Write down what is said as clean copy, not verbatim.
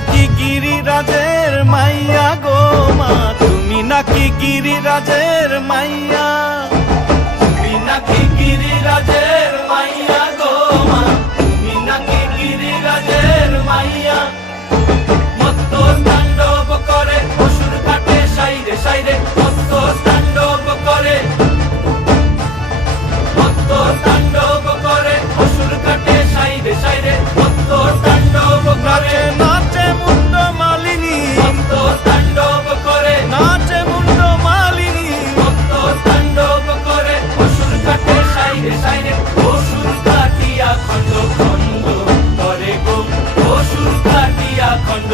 নাকি গিরিরাজের মাইয়া গো মা, তুমি নাকি গিরিরাজের মাইয়া, তুমি নাকি গিরিরাজের মাইয়া গো মা, তুমি নাকি গিরিরাজের মাইয়া। মত্ত তাণ্ডব করে অসুর কাটে সাইরে সাইরে, মত্ত তাণ্ডব করে, মত্ত তাণ্ডব করে অসুর কাটে সাইরে সাইরে, মত্ত তাণ্ডব করে। নাচে মুন্ড মালিনী, মত্ত তাণ্ডব করে, নাচে মুন্ড মালিনী, মত্ত তাণ্ডব করে অসুর কাটে সাইরে সাইরে, অসুর কাটিয়া খণ্ড খণ্ড করে গো, অসুর কাটিয়া খণ্ড